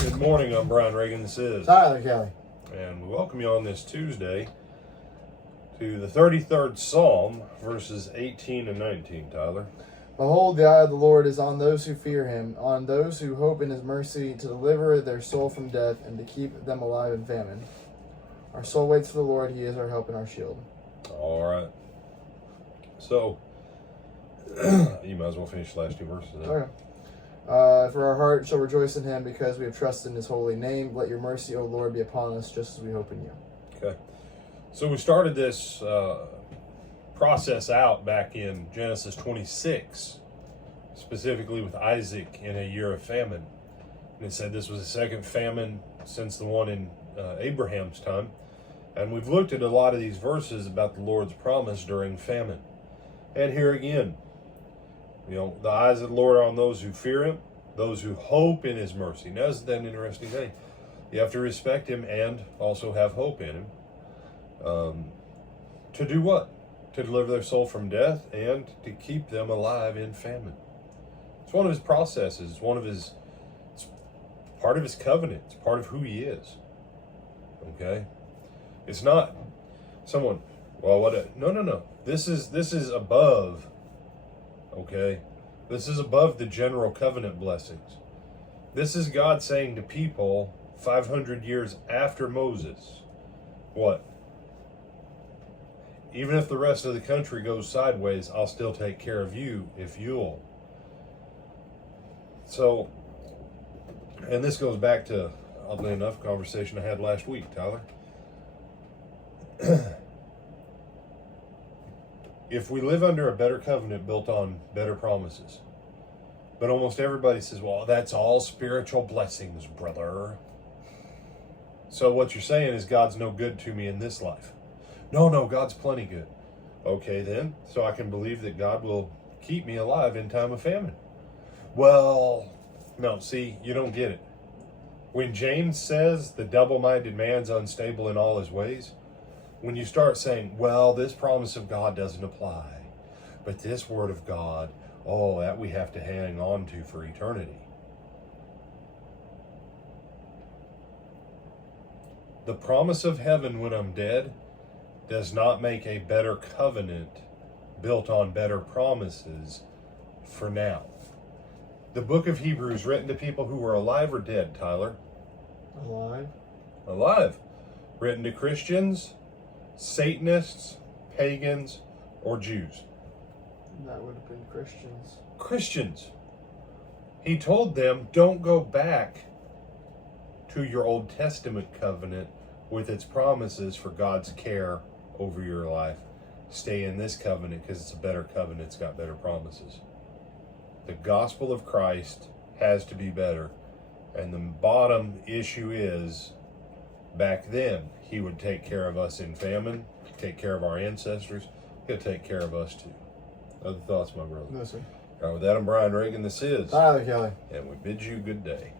Good morning, I'm Brian Reagan, this is Tyler Kelly. And we welcome you on this Tuesday to the 33rd Psalm, verses 18 and 19, Tyler. Behold, the eye of the Lord is on those who fear him, on those who hope in his mercy, to deliver their soul from death and to keep them alive in famine. Our soul waits for the Lord, he is our help and our shield. All right. So, you might as well finish the last two verses then. Okay. For our heart shall rejoice in him because we have trusted in his holy name. Let your mercy, O Lord, be upon us just as we hope in you. Okay. So we started this process out back in Genesis 26, specifically with Isaac in a year of famine. And it said this was the second famine since the one in Abraham's time. And we've looked at a lot of these verses about the Lord's promise during famine. And here again, the eyes of the Lord are on those who fear him, those who hope in his mercy. Now, isn't that an interesting thing? You have to respect him and also have hope in him. To do what? To deliver their soul from death and to keep them alive in famine. It's one of his processes. It's part of his covenant. It's part of who he is. Okay? It's not someone, no. This is above, okay? This is above the general covenant blessings. This is God saying to people 500 years after Moses, what? Even if the rest of the country goes sideways, I'll still take care of you if you'll. So, and this goes back to, oddly enough, conversation I had last week, Tyler. If we live under a better covenant built on better promises, but almost everybody says, well, that's all spiritual blessings, brother. So what you're saying is God's no good to me in this life. No, God's plenty good. Okay, then, so I can believe that God will keep me alive in time of famine. Well, no, see, you don't get it. When James says the double-minded man's unstable in all his ways, when you start saying, well, this promise of God doesn't apply, but this word of God, that we have to hang on to for eternity. The promise of heaven when I'm dead does not make a better covenant built on better promises for now. The book of Hebrews written to people who were alive or dead, Tyler? Alive. Alive. Written to Christians, Satanists, pagans, or Jews? That would have been Christians. Christians. He told them, don't go back to your Old Testament covenant with its promises for God's care over your life. Stay in this covenant because it's a better covenant. It's got better promises. The gospel of Christ has to be better. And the bottom issue is, back then, he would take care of us in famine, take care of our ancestors. He'll take care of us too. Other thoughts, my brother? No, sir. All right, with that, I'm Brian Reagan. This is Tyler Kelly. And we bid you good day.